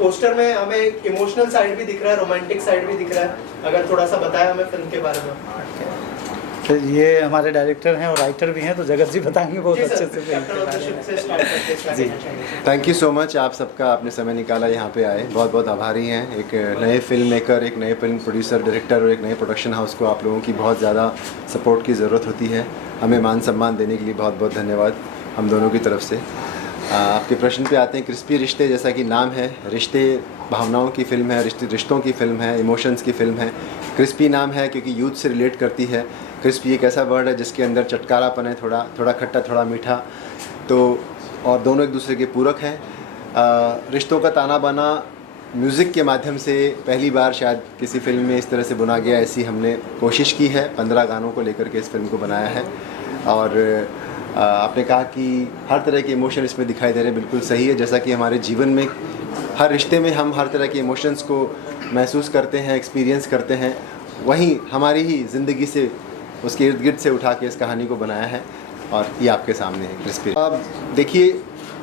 Poster में हमें एक इमोशनल साइड भी दिख रहा है, रोमांटिक साइड भी दिख रहा है, अगर थोड़ा सा बताया हमें फिल्म के बारे में। तो ये हमारे डायरेक्टर हैं और राइटर भी हैं, तो जगत जी बताएंगे बहुत अच्छे से। जी थैंक यू सो मच, आप सबका आपने समय निकाला यहाँ पे आए, बहुत बहुत आभारी हैं। एक नए फिल्म मेकर, एक नए फिल्म प्रोड्यूसर, डायरेक्टर और एक नए प्रोडक्शन हाउस को आप लोगों की बहुत ज़्यादा सपोर्ट की ज़रूरत होती है। हमें मान सम्मान देने के लिए बहुत बहुत धन्यवाद हम दोनों की तरफ से। आपके प्रश्न पे आते हैं। क्रिस्पी रिश्ते, जैसा कि नाम है, रिश्ते भावनाओं की फ़िल्म है, रिश्तों की फ़िल्म है, इमोशंस की फ़िल्म है। क्रिस्पी नाम है क्योंकि यूथ से रिलेट करती है। क्रिस्पी एक ऐसा वर्ड है जिसके अंदर चटकारापन है, थोड़ा खट्टा थोड़ा मीठा, तो और दोनों एक दूसरे के पूरक हैं। रिश्तों का ताना बाना म्यूज़िक के माध्यम से पहली बार शायद किसी फ़िल्म में इस तरह से बुना गया, ऐसी हमने कोशिश की है। 15 गानों को लेकर के इस फिल्म को बनाया है। और आपने कहा कि हर तरह के इमोशन इसमें दिखाई दे रहे हैं, बिल्कुल सही है। जैसा कि हमारे जीवन में हर रिश्ते में हम हर तरह के इमोशंस को महसूस करते हैं, एक्सपीरियंस करते हैं, वहीं हमारी ही ज़िंदगी से उसके इर्द गिर्द से उठा के इस कहानी को बनाया है और ये आपके सामने है क्रिस्पी। अब देखिए,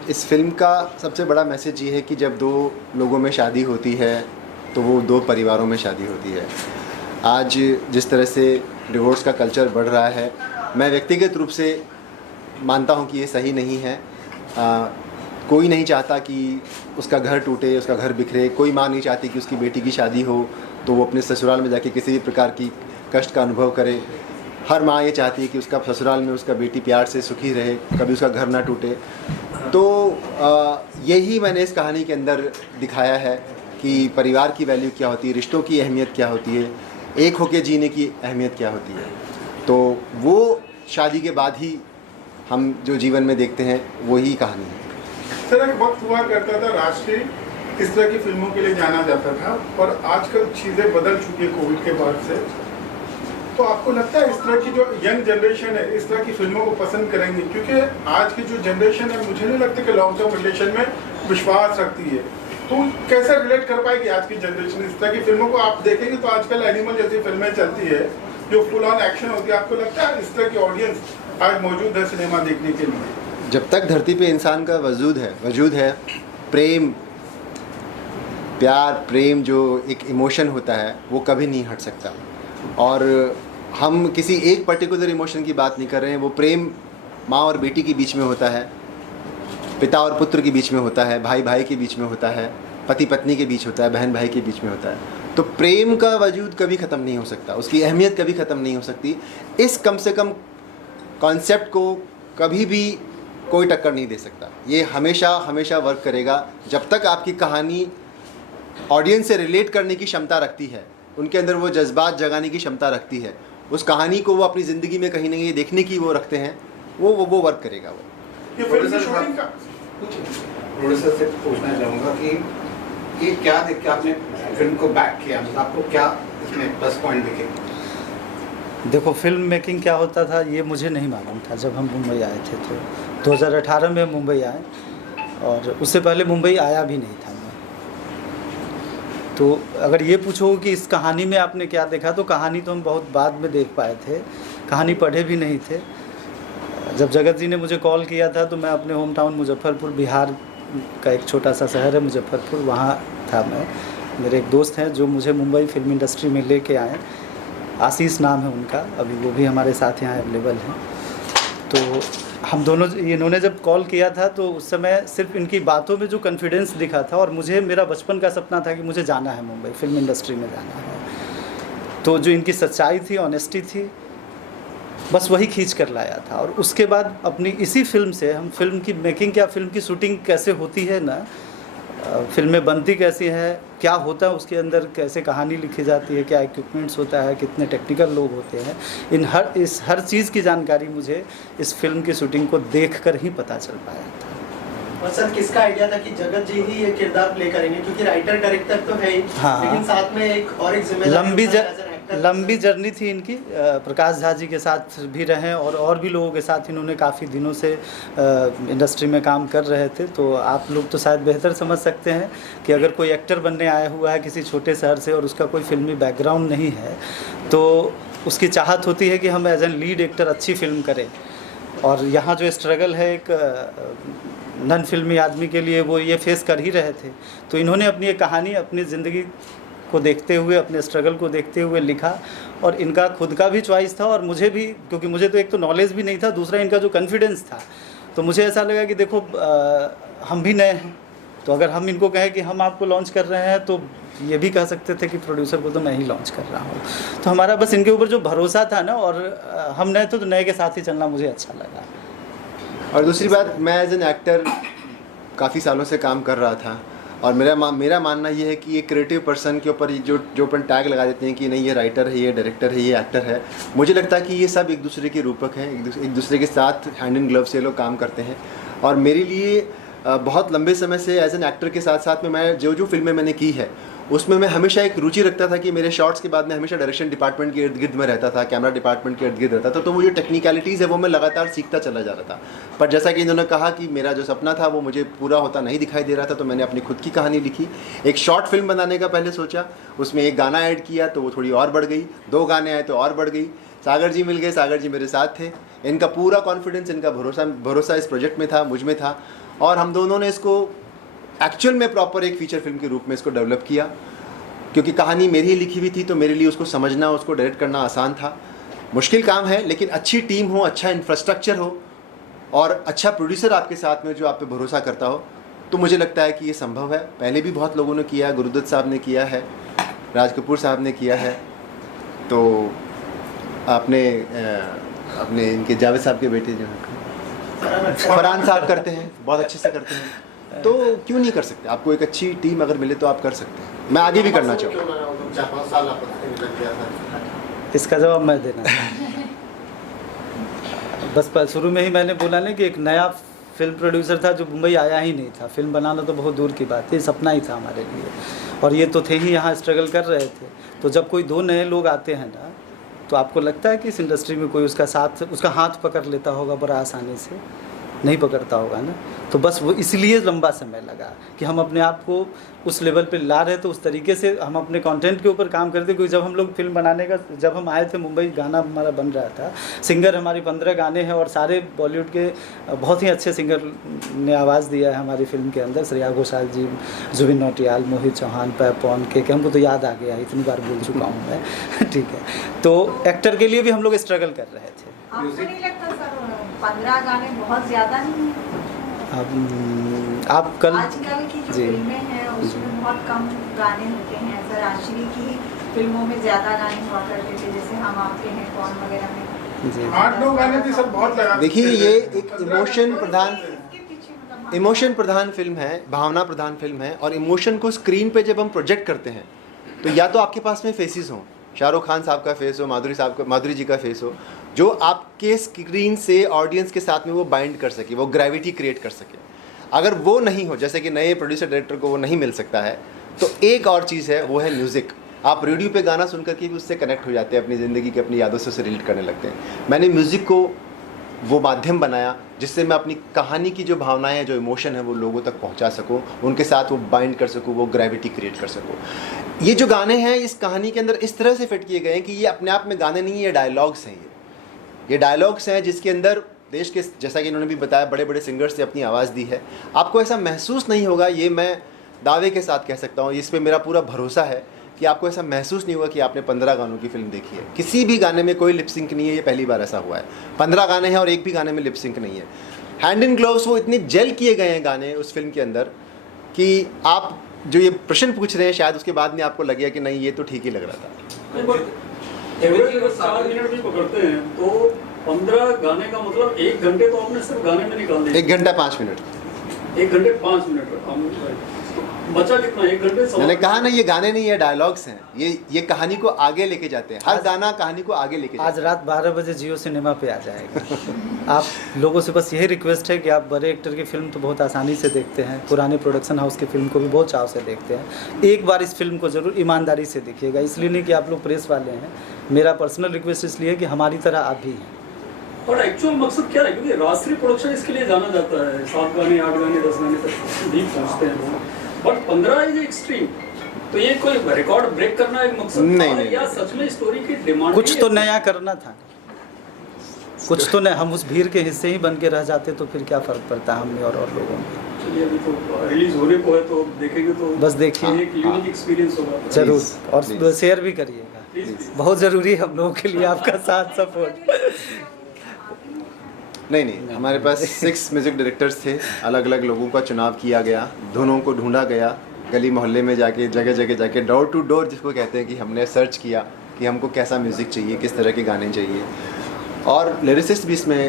इस फिल्म का सबसे बड़ा मैसेज ये है कि जब दो लोगों में शादी होती है तो वो दो परिवारों में शादी होती है। आज जिस तरह से डिवोर्स का कल्चर बढ़ रहा है, मैं व्यक्तिगत रूप से मानता हूँ कि ये सही नहीं है। कोई नहीं चाहता कि उसका घर टूटे, उसका घर बिखरे। कोई माँ नहीं चाहती कि उसकी बेटी की शादी हो तो वो अपने ससुराल में जाके किसी भी प्रकार की कष्ट का अनुभव करे। हर माँ ये चाहती है कि उसका ससुराल में उसका बेटी प्यार से सुखी रहे, कभी उसका घर ना टूटे। तो यही मैंने इस कहानी के अंदर दिखाया है कि परिवार की वैल्यू क्या होती है, रिश्तों की अहमियत क्या होती है, एक होके जीने की अहमियत क्या होती है। तो वो शादी के बाद ही हम जो जीवन में देखते हैं वही कहानी है। सर, एक वक्त हुआ करता था राष्ट्रीय इस तरह की फिल्मों के लिए जाना जाता था, और आजकल चीज़ें बदल चुकी है कोविड के बाद से। तो आपको लगता है इस तरह की जो यंग जनरेशन है इस तरह की फिल्मों को पसंद करेंगे? क्योंकि आज की जो जनरेशन है, मुझे नहीं लगता कि लॉन्ग टर्म रिलेशन में विश्वास रखती है। तो कैसे रिलेट कर पाएगी आज की जनरेशन इस तरह की फिल्मों को? आप देखेंगे तो आजकल एनिमल जैसी फिल्में चलती है जो फुल ऑन एक्शन होती है। आपको लगता है इस तरह की ऑडियंस आज मौजूद है सिनेमा देखने के लिए? जब तक धरती पे इंसान का वजूद है, प्रेम, प्यार, प्रेम जो एक इमोशन होता है वो कभी नहीं हट सकता। और हम किसी एक पर्टिकुलर इमोशन की बात नहीं कर रहे हैं। वो प्रेम माँ और बेटी के बीच में होता है, पिता और पुत्र के बीच में होता है, भाई भाई के बीच में होता है, पति पत्नी के बीच होता है, बहन भाई के बीच में होता है। तो प्रेम का वजूद कभी ख़त्म नहीं हो सकता, उसकी अहमियत कभी ख़त्म नहीं हो सकती। इस कम से कम कॉन्सेप्ट को कभी भी कोई टक्कर नहीं दे सकता। ये हमेशा हमेशा वर्क करेगा जब तक आपकी कहानी ऑडियंस से रिलेट करने की क्षमता रखती है, उनके अंदर वो जज्बात जगाने की क्षमता रखती है, उस कहानी को वो अपनी ज़िंदगी में कहीं ना कहीं देखने की वो रखते हैं, वो वर्क करेगा। वो ये फिल्म की शूटिंग का प्रोड्यूसर से पूछना चाहूँगा कि ये क्या देख के आपने फिल्म को बैक किया, मतलब आपको क्या इसमें प्लस पॉइंट दिखे? देखो, फिल्म मेकिंग क्या होता था ये मुझे नहीं मालूम था जब हम मुंबई आए थे। तो 2018 में मुंबई आए और उससे पहले मुंबई आया भी नहीं था मैं। तो अगर ये पूछो कि इस कहानी में आपने क्या देखा, तो कहानी तो हम बहुत बाद में देख पाए थे, कहानी पढ़े भी नहीं थे। जब जगत जी ने मुझे कॉल किया था तो मैं अपने होम टाउन मुजफ्फरपुर, बिहार का एक छोटा सा शहर है मुजफ्फरपुर, वहाँ था मैं। मेरे एक दोस्त हैं जो मुझे मुंबई फिल्म इंडस्ट्री में लेके आए, आशीष नाम है उनका, अभी वो भी हमारे साथ यहाँ अवेलेबल हैं। तो हम दोनों, इन्होंने जब कॉल किया था तो उस समय सिर्फ इनकी बातों में जो कॉन्फिडेंस दिखा था, और मुझे मेरा बचपन का सपना था कि मुझे जाना है मुंबई, फिल्म इंडस्ट्री में जाना है। तो जो इनकी सच्चाई थी, ऑनेस्टी थी, बस वही खींच कर लाया था। और उसके बाद अपनी इसी फिल्म से हम फिल्म की मेकिंग, क्या फिल्म की शूटिंग कैसे होती है ना, फिल्में बनती कैसी है, क्या होता है उसके अंदर, कैसे कहानी लिखी जाती है, क्या इक्विपमेंट्स होता है, कितने टेक्निकल लोग होते हैं, इस हर चीज़ की जानकारी मुझे इस फिल्म की शूटिंग को देखकर ही पता चल पाया था। और सर, किसका आइडिया था कि जगत जी ही ये किरदार प्ले करेंगे? क्योंकि राइटर डायरेक्टर तो है ही, हाँ, लेकिन साथ में एक और एक जिम्मेदारी, लंबी जर्नी थी इनकी। प्रकाश झा जी के साथ भी रहे और भी लोगों के साथ इन्होंने काफ़ी दिनों से इंडस्ट्री में काम कर रहे थे। तो आप लोग तो शायद बेहतर समझ सकते हैं कि अगर कोई एक्टर बनने आया हुआ है किसी छोटे शहर से और उसका कोई फिल्मी बैकग्राउंड नहीं है, तो उसकी चाहत होती है कि हम एज एन लीड एक्टर अच्छी फिल्म करें। और यहाँ जो स्ट्रगल है एक नन फिल्मी आदमी के लिए वो ये फेस कर ही रहे थे। तो इन्होंने अपनी एक कहानी अपनी ज़िंदगी को देखते हुए, अपने स्ट्रगल को देखते हुए लिखा, और इनका खुद का भी चॉइस था और मुझे भी, क्योंकि मुझे तो एक तो नॉलेज भी नहीं था, दूसरा इनका जो कॉन्फिडेंस था। तो मुझे ऐसा लगा कि देखो हम भी नए हैं, तो अगर हम इनको कहें कि हम आपको लॉन्च कर रहे हैं, तो ये भी कह सकते थे कि प्रोड्यूसर को तो मैं ही लॉन्च कर रहा हूँ। तो हमारा बस इनके ऊपर जो भरोसा था ना, और हम नए तो नए के साथ ही चलना मुझे अच्छा लगा। और दूसरी बात, मैं एज एन एक्टर काफ़ी सालों से काम कर रहा था, और मेरा मानना ये है कि ये क्रिएटिव पर्सन के ऊपर जो अपन टैग लगा देते हैं कि नहीं ये राइटर है, ये डायरेक्टर है, ये एक्टर है, मुझे लगता है कि ये सब एक दूसरे के रूपक हैं, एक दूसरे के साथ हैंड इन ग्लव से लोग काम करते हैं। और मेरे लिए बहुत लंबे समय से एज एन एक्टर के साथ साथ में मैं जो फिल्में मैंने की है उसमें मैं हमेशा एक रुचि रखता था कि मेरे शॉट्स के बाद में हमेशा डायरेक्शन डिपार्टमेंट के इर्द गिर्द में रहता था, कैमरा डिपार्टमेंट के इर्द गिर्द रहता था। तो वो जो टेक्निकलिटीज़ है वो मैं लगातार सीखता चला जा रहा था। पर जैसा कि इन्होंने कहा कि मेरा जो सपना था वो मुझे पूरा होता नहीं दिखाई दे रहा था, तो मैंने अपनी खुद की कहानी लिखी। एक शॉर्ट फिल्म बनाने का पहले सोचा, उसमें एक गाना ऐड किया तो वो थोड़ी और बढ़ गई, 2 गाने आए तो और बढ़ गई। सागर जी मिल गए, सागर जी मेरे साथ थे, इनका पूरा कॉन्फिडेंस, इनका भरोसा इस प्रोजेक्ट में था, मुझ में था, और हम दोनों ने इसको एक्चुअल में प्रॉपर एक फीचर फिल्म के रूप में इसको डेवलप किया। क्योंकि कहानी मेरी ही लिखी हुई थी, तो मेरे लिए उसको समझना, उसको डायरेक्ट करना आसान था। मुश्किल काम है, लेकिन अच्छी टीम हो, अच्छा इंफ्रास्ट्रक्चर हो और अच्छा प्रोड्यूसर आपके साथ में जो आप पे भरोसा करता हो, तो मुझे लगता है कि ये संभव है। पहले भी बहुत लोगों ने किया, गुरुदत्त साहब ने किया है, राज कपूर साहब ने किया है, तो आपने अपने इनके जावेद साहब के बेटे जो हैं फरहान साहब करते हैं, बहुत अच्छे से करते हैं, तो क्यों नहीं कर सकते? आपको एक अच्छी टीम अगर मिले तो आप कर सकते हैं। मैं आगे भी करना चाहूँगा। 4-5 साल आपको निकल गया था। इसका जवाब मैं देना बस शुरू में ही मैंने बोला ना कि एक नया फिल्म प्रोड्यूसर था जो मुंबई आया ही नहीं था। फिल्म बनाना तो बहुत दूर की बात है, सपना ही था हमारे लिए, और ये तो थे ही यहाँ स्ट्रगल कर रहे थे। तो जब कोई 2 नए लोग आते हैं ना, तो आपको लगता है कि इस इंडस्ट्री में कोई उसका हाथ पकड़ लेता होगा बड़ा आसानी से? नहीं पकड़ता होगा ना। तो बस वो इसलिए लंबा समय लगा कि हम अपने आप को उस लेवल पे ला रहे थे, उस तरीके से हम अपने कंटेंट के ऊपर काम करते। क्योंकि जब हम लोग फिल्म बनाने का, जब हम आए थे मुंबई, गाना हमारा बन रहा था, सिंगर हमारी 15 गाने हैं और सारे बॉलीवुड के बहुत ही अच्छे सिंगर ने आवाज़ दिया है हमारी फिल्म के अंदर। श्रेया घोषाल जी, जुबिन नौटियाल, मोहित चौहान, पैपॉन के हमको तो याद आ गया, इतनी बार बोल चुका हूँ मैं ठीक है। तो एक्टर के लिए भी हम लोग स्ट्रगल कर रहे थे। आपको नहीं लगता सर 15 गाने बहुत ज़्यादा नहीं है? आप कल आजकल की जो फिल्में हैं उसमें बहुत कम गाने होते हैं। सर राजश्री की फिल्मों में ज़्यादा गाने हुआ करते थे, जैसे हम आपके हैं कौन वगैरह में 8-9 गाने भी सब बहुत लगा। देखिए, ये एक इमोशन प्रधान फिल्म है, भावना प्रधान फिल्म है, और इमोशन को स्क्रीन पे जब हम प्रोजेक्ट करते हैं तो या तो आपके पास में फेसेस हों, शाहरुख खान साहब का फेस हो, माधुरी जी का फेस हो, जो आपके स्क्रीन से ऑडियंस के साथ में वो बाइंड कर सके, वो ग्रेविटी क्रिएट कर सके। अगर वो नहीं हो, जैसे कि नए प्रोड्यूसर डायरेक्टर को वो नहीं मिल सकता है, तो एक और चीज़ है, वो है म्यूज़िक। आप रेडियो पे गाना सुन करके भी उससे कनेक्ट हो जाते हैं, अपनी ज़िंदगी की अपनी यादों से उसे रिलेट करने लगते हैं। मैंने म्यूज़िक को वो माध्यम बनाया जिससे मैं अपनी कहानी की जो भावनाएं हैं, जो इमोशन है, वो लोगों तक पहुंचा सकूं, उनके साथ वो बाइंड कर सकूं, वो ग्रेविटी क्रिएट कर सकूं। ये जो गाने हैं इस कहानी के अंदर इस तरह से फिट किए गए हैं कि ये अपने आप में गाने नहीं, ये डायलॉग्स हैं। ये डायलॉग्स हैं जिसके अंदर देश के, जैसा कि इन्होंने भी बताया, बड़े बड़े सिंगर्स से अपनी आवाज़ दी है। आपको ऐसा महसूस नहीं होगा, ये मैं दावे के साथ कह सकता हूँ, इस पर मेरा पूरा भरोसा है कि आपको ऐसा महसूस नहीं होगा कि आपने 15 गानों की फिल्म देखी है। किसी भी गाने में कोई लिपसिंक नहीं है, ये पहली बार ऐसा हुआ है। 15 गाने हैं और एक भी गाने में लिपसिंक नहीं है। हैंड इन ग्लोव्स, वो इतने जेल किए गए हैं गाने उस फिल्म के अंदर कि आप जो ये प्रश्न पूछ रहे हैं, शायद उसके बाद में आपको लगेगा कि नहीं, ये तो ठीक ही लग रहा था। एवरेज अगर 4 मिनट भी पकड़ते हैं तो 15 गाने का मतलब 1 घंटे तो आपने सिर्फ गाने में निकाल दिया। 1 घंटा 5 मिनट, 1 घंटे 5 मिनट बचा कितना? 1 घंटे। मैंने कहा ना, ये गाने नहीं है, डायलॉग्स हैं। ये कहानी को आगे लेके जाते हैं, हर गाना कहानी को आगे लेके जाता है। आज रात 12 बजे जियो सिनेमा पे आ जाएगा। आप लोगों से बस यही रिक्वेस्ट है कि आप बड़े एक्टर की फिल्म तो बहुत आसानी से देखते हैं, पुराने प्रोडक्शन हाउस की फिल्म को भी बहुत चाव से देखते हैं। एक बार इस फिल्म को ज़रूर ईमानदारी से देखिएगा। इसलिए नहीं कि आप लोग प्रेस वाले हैं, मेरा पर्सनल रिक्वेस्ट इसलिए कि हमारी तरह आप भी हैं। और एक्चुअल मकसद क्या है? क्योंकि राजश्री प्रोडक्शन इसके लिए जाना जाता है, 7 गाने 8 गाने 10 गाने तक भी पहुँचते हैं, बट 15 इज एक्सट्रीम। तो ये कोई रिकॉर्ड ब्रेक करना एक मकसद नहीं, या सच में स्टोरी की डिमांड? कुछ तो नया करना था। कुछ तो नहीं, हम उस भीड़ के हिस्से ही बन के रह जाते तो फिर क्या फ़र्क पड़ता है हमें और लोगों में। चलिए अभी तो रिलीज होने को है तो देखेंगे तो बस देखिए, एक यूनिक एक्सपीरियंस होगा। जरूर, और प्लीज़। शेयर भी करिएगा, बहुत ज़रूरी है हम लोगों के लिए आपका साथ सपोर्ट। नहीं, हमारे पास 6 म्यूज़िक डायरेक्टर्स थे, अलग अलग लोगों का चुनाव किया गया, धुनों को ढूंढा गया, गली मोहल्ले में जाके जगह जगह जाके डोर टू डोर जिसको कहते हैं कि हमने सर्च किया कि हमको कैसा म्यूज़िक चाहिए, किस तरह के गाने चाहिए। और लिरिसिस्ट भी इसमें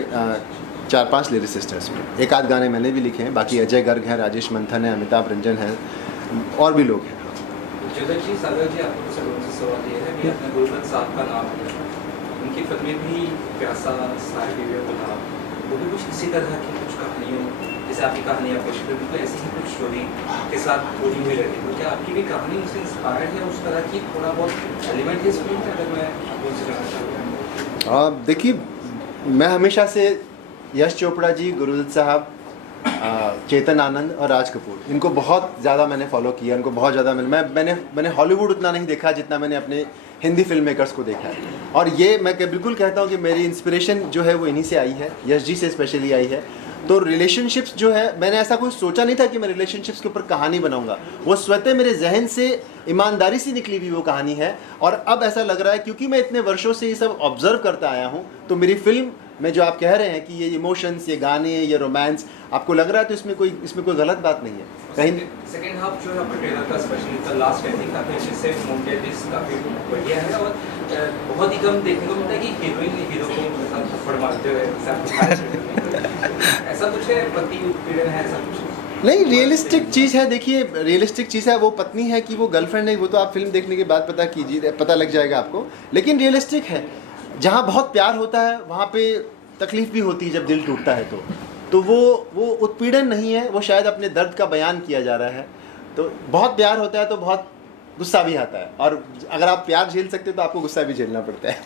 4-5 लिरिसिस्ट हैं इसमें, एक आध गाने मैंने भी लिखे हैं, बाकी अजय गर्ग हैं, राजेश मंथन है, अमिताभ रंजन है, और भी लोग हैं। जगत जी, सागर जी, आपको सलोन से सवाल ये है कि आपने गुलशन साहब का नाम लिया, उनकी फिल्में भी प्यासा, साहिबी, गुलाब, वो भी कुछ इसी तरह की कुछ कहानियों, जैसे आपकी कहानी आपको फिल्म तो ऐसी ही कुछ स्टोरी के साथ जुड़ी हुई रहती है। तो क्या आपकी भी कहानी उनसे इंस्पायर्ड है, उस तरह की थोड़ा बहुत एलिमेंट है इस फिल्म में? अगर मैं आपको उनसे जानना चाहूँगा। देखिए, मैं हमेशा से यश चोपड़ा जी, गुरुदत्त साहब, चेतन आनंद और राज कपूर, इनको बहुत ज़्यादा मैंने फॉलो किया, इनको बहुत ज़्यादा मैंने हॉलीवुड उतना नहीं देखा जितना मैंने अपने हिंदी फिल्म मेकर्स को देखा है। और ये मैं बिल्कुल कहता हूँ कि मेरी इंस्पिरेशन जो है वो इन्हीं से आई है, यश जी से स्पेशली आई है। तो रिलेशनशिप्स जो है, मैंने ऐसा कुछ सोचा नहीं था कि मैं रिलेशनशिप्स के ऊपर कहानी बनाऊंगा, वो स्वतः मेरे जहन से ईमानदारी से निकली हुई वो कहानी है। और अब ऐसा लग रहा है क्योंकि मैं इतने वर्षों से ये सब ऑब्जर्व करता आया हूँ, तो मेरी फिल्म में जो आप कह रहे हैं कि ये इमोशंस, ये गाने, ये रोमांस आपको लग रहा है, तो इसमें कोई गलत बात नहीं है कहीं। सेकंड हाफ जो है आपके ट्रेलर का, स्पेशली द लास्ट एंडिंग काफी अच्छे से मोंटेज काफी बढ़िया है, और बहुत ही कम देखने को मिलता है कि हीरोइन हीरो को साथ थप्पड़ मारते हुए ऐसा कुछ है, पति उत्पीड़न है, ऐसा कुछ नहीं, रियलिस्टिक चीज़ है। देखिए, रियलिस्टिक चीज़ है, वो पत्नी है कि वो गर्लफ्रेंड है, वो तो आप फिल्म देखने के बाद पता कीजिए, पता लग जाएगा आपको। लेकिन रियलिस्टिक है, जहाँ बहुत प्यार होता है वहाँ पे तकलीफ़ भी होती है जब दिल टूटता है। तो वो उत्पीड़न नहीं है, वो शायद अपने दर्द का बयान किया जा रहा है। तो बहुत प्यार होता है तो बहुत गुस्सा भी आता है, और अगर आप प्यार झेल सकते तो आपको गुस्सा भी झेलना पड़ता है।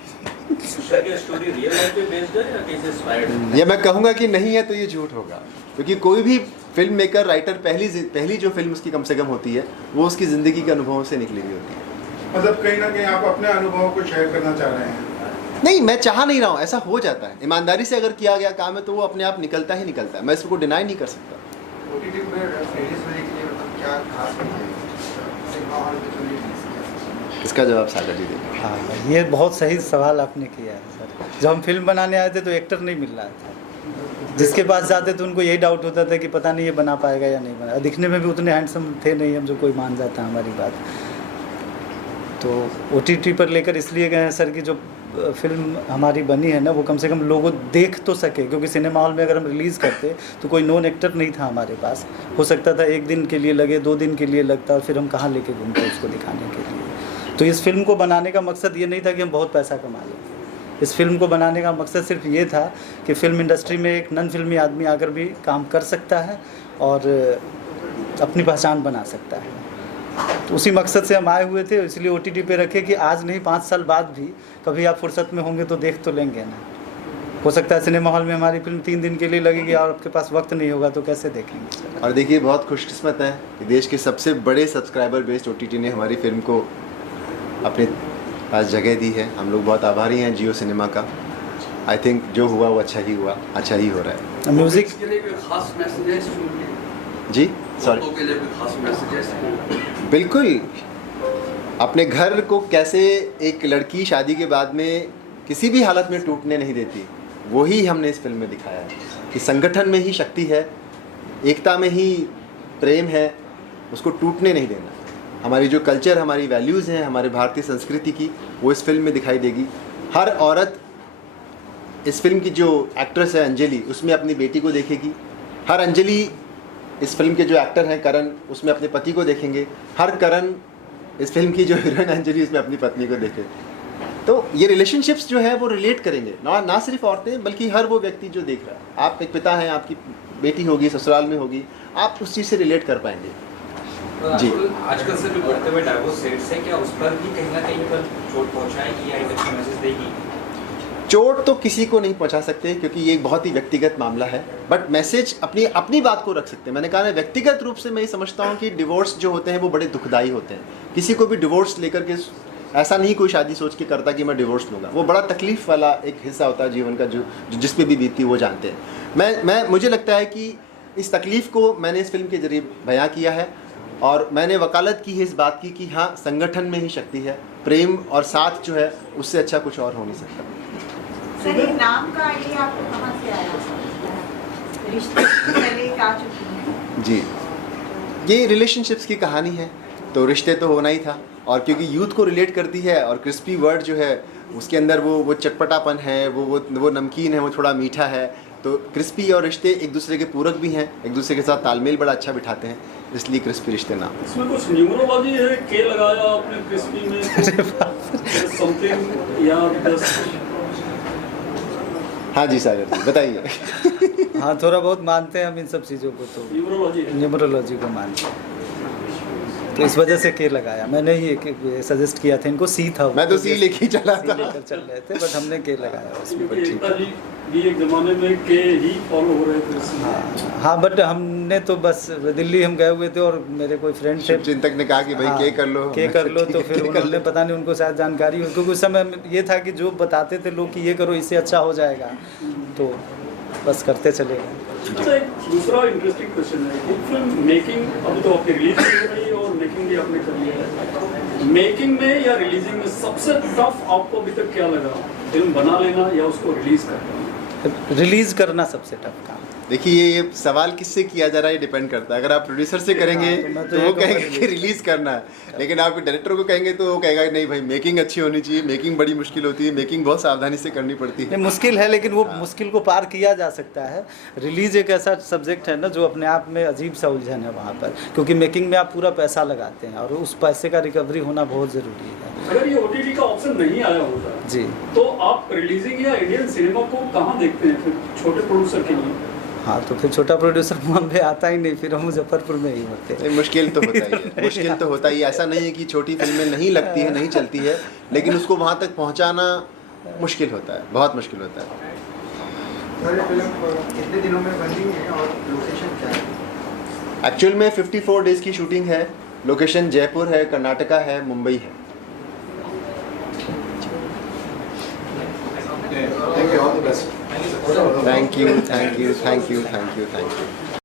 स्टोरी रियल लाइफ पे बेस्ड है या कैसे इंस्पायर्ड? ये मैं कहूँगा कि नहीं है तो ये झूठ होगा, क्योंकि कोई भी फिल्म मेकर, राइटर, पहली जो फिल्म उसकी कम से कम होती है वो उसकी ज़िंदगी के अनुभवों से निकली हुई होती है। मतलब कहीं ना कहीं आप अपने अनुभवों को शेयर करना चाह रहे हैं? नहीं, मैं चाह नहीं रहा हूँ, ऐसा हो जाता है। ईमानदारी से अगर किया गया काम है तो वो अपने आप निकलता ही निकलता है, मैं इसको डिनाई नहीं कर सकता। इसका जवाब सागर जी देंगे। हाँ, ये बहुत सही सवाल आपने किया है सर। जब हम फिल्म बनाने आए थे तो एक्टर नहीं मिल रहा था, जिसके पास जाते तो उनको यही डाउट होता था कि पता नहीं ये बना पाएगा या नहीं बना। दिखने में भी उतने हैंडसम थे नहीं हम, जो कोई मान जाता है हमारी बात। तो OTT पर लेकर इसलिए गए हैं सर कि जो फिल्म हमारी बनी है ना, वो कम से कम लोगों देख तो सके, क्योंकि सिनेमा हॉल में अगर हम रिलीज़ करते तो कोई नोन एक्टर नहीं था हमारे पास। हो सकता था 1 दिन के लिए लगे, 2 दिन के लिए लगता, और फिर हम कहाँ लेके घूमते उसको दिखाने के लिए। तो इस फिल्म को बनाने का मकसद ये नहीं था कि हम बहुत पैसा कमा लें। इस फिल्म को बनाने का मकसद सिर्फ ये था कि फिल्म इंडस्ट्री में एक नन फिल्मी आदमी आकर भी काम कर सकता है और अपनी पहचान बना सकता है। तो उसी मकसद से हम आए हुए थे, इसलिए OTT पे रखे कि आज नहीं 5 साल बाद भी कभी आप फुर्सत में होंगे तो देख तो लेंगे ना। हो सकता है सिनेमा हॉल में हमारी फिल्म 3 दिन के लिए लगेगी और आपके पास वक्त नहीं होगा तो कैसे देखेंगे। और देखिए, बहुत खुशकिस्मत है कि देश के सबसे बड़े सब्सक्राइबर बेस्ड OTT ने हमारी फिल्म को अपने पास जगह दी है। हम लोग बहुत आभारी हैं जियो सिनेमा का। आई थिंक जो हुआ वो अच्छा ही हुआ, अच्छा ही हो रहा है। म्यूज़िक के लिए कोई खास मैसेज है इस फिल्म के? जी सॉरी, औरतों के लिए कोई खास मैसेज है इस फिल्म के? बिल्कुल। अपने घर को कैसे एक लड़की शादी के बाद में किसी भी हालत में टूटने नहीं देती, वही हमने इस फिल्म में दिखाया है कि संगठन में ही शक्ति है, एकता में ही प्रेम है, उसको टूटने नहीं देना। हमारी जो कल्चर, हमारी वैल्यूज़ हैं, हमारे भारतीय संस्कृति की, वो इस फिल्म में दिखाई देगी। हर औरत इस फिल्म की जो एक्ट्रेस है अंजलि, उसमें अपनी बेटी को देखेगी। हर अंजलि इस फिल्म के जो एक्टर हैं करण, उसमें अपने पति को देखेंगे। हर करण इस फिल्म की जो हीरोइन अंजलि, उसमें अपनी पत्नी को देखे। तो ये रिलेशनशिप्स जो है वो रिलेट करेंगे, ना सिर्फ औरतें बल्कि हर वो व्यक्ति जो देख रहा है। आप एक पिता हैं, आपकी बेटी होगी, ससुराल में होगी, आप उस चीज़ से रिलेट कर पाएंगे। जी, आजकल से जो बढ़ते हुए डाइवोर्स रेट्स है, क्या उस पर भी कहीं ना कहीं पर चोट पहुंचाएगी या एक अच्छा मैसेज देगी? चोट तो किसी को नहीं पहुंचा सकते क्योंकि ये एक बहुत ही व्यक्तिगत मामला है, बट मैसेज अपनी बात को रख सकते हैं। मैंने कहा ना, व्यक्तिगत रूप से मैं ये समझता हूँ कि डिवोर्स जो होते हैं वो बड़े दुखदाई होते हैं। किसी को भी डिवोर्स लेकर के ऐसा नहीं कोई शादी सोच के करता कि मैं डिवोर्स लूँगा, वो बड़ा तकलीफ़ वाला एक हिस्सा होता है जीवन का, जो जिस पे भी बीतती वो जानते हैं। मैं मुझे लगता है कि इस तकलीफ़ को मैंने इस फिल्म के जरिए बयां किया है, और मैंने वकालत की है इस बात की कि हाँ, संगठन में ही शक्ति है, प्रेम और साथ जो है उससे अच्छा कुछ और हो नहीं सकता। सर, ये नाम का आइडिया आपको कहाँ से आया? रिश्ते पहले आ चुकी हैं जी, ये रिलेशनशिप्स की कहानी है, तो रिश्ते तो होना ही था, और क्योंकि यूथ को रिलेट करती है, और क्रिस्पी वर्ड जो है उसके अंदर वो चटपटापन है, वो नमकीन है, वो थोड़ा मीठा है, तो क्रिस्पी और रिश्ते एक दूसरे के पूरक भी हैं, एक दूसरे के साथ तालमेल बड़ा अच्छा बिठाते हैं, इसलिए क्रिस्पी रिश्ते नाम। इसमें कुछ न्यूमरोलॉजी है, के लगाया आपने क्रिस्पी में समथिंग या हाँ जी सागर जी बताइए। हाँ, थोड़ा बहुत मानते हैं हम इन सब चीज़ों को, तो न्यूमरोलॉजी न्यूमरोलॉजी को मानते हैं, तो इस वजह से के लगाया। मैंने ही सजेस्ट किया था इनको, सी था, मैं तो सी लेके ही चला सी था, लेकर चल रहे थे, बट हमने के लगाया उसमें। क्योंकि एकता जी भी एक जमाने में के ही फॉलो हो रहे थे। हाँ, बट हमने तो बस दिल्ली हम गए हुए थे, और मेरे कोई फ्रेंड थे चिंतक ने कहा कि भाई के कर लो, के कर लो, तो फिर उन्होंने पता नहीं उनको शायद जानकारी हो, क्योंकि उस समय ये था कि जो बताते थे लोग कि ये करो इससे अच्छा हो जाएगा, तो बस करते चले गए। अच्छा, एक दूसरा इंटरेस्टिंग क्वेश्चन है कि फिल्म मेकिंग अब तो आपकी रिलीज हो रही है और मेकिंग भी आपने कर लिया है, मेकिंग में या रिलीजिंग में सबसे टफ आपको अभी तक क्या लगा? फिल्म बना लेना या उसको रिलीज करना? रिलीज़ करना सबसे टफ काम। देखिए, ये सवाल किससे किया जा रहा है ये डिपेंड करता है। अगर आप प्रोड्यूसर से करेंगे तो वो कहेंगे कि रिलीज करना है, लेकिन आप डायरेक्टर को कहेंगे तो वो कहेगा नहीं भाई मेकिंग अच्छी होनी चाहिए, मेकिंग बड़ी मुश्किल होती है, मेकिंग बहुत सावधानी से करनी पड़ती है। मुश्किल है, लेकिन वो मुश्किल को पार किया जा सकता है। रिलीज एक ऐसा सब्जेक्ट है ना जो अपने आप में अजीब सा उलझन है वहाँ पर, क्योंकि मेकिंग में आप पूरा पैसा लगाते हैं और उस पैसे का रिकवरी होना बहुत ज़रूरी है। अगर ये OTT का ऑप्शन नहीं आया होता जी, तो आप रिलीजिंग या इंडियन सिनेमा को कहाँ देखते हैं फिर छोटे प्रोड्यूसर के लिए? हाँ, तो फिर छोटा प्रोड्यूसर बॉम्बे आता ही नहीं, फिर हम मुजफ्फरपुर में ही होते हैं। मुश्किल तो होता ही है, मुश्किल तो होता ही है। ऐसा नहीं है कि छोटी फिल्में नहीं लगती है, नहीं चलती है, लेकिन उसको वहाँ तक पहुँचाना मुश्किल होता है, बहुत मुश्किल होता है। कितने दिनों में बनी है और लोकेशन क्या है? एक्चुअल में 54 डेज़ की शूटिंग है, लोकेशन जयपुर है, कर्नाटका है, मुंबई है। Thank you, all the best. Thank you, thank you, thank you, thank you, thank you.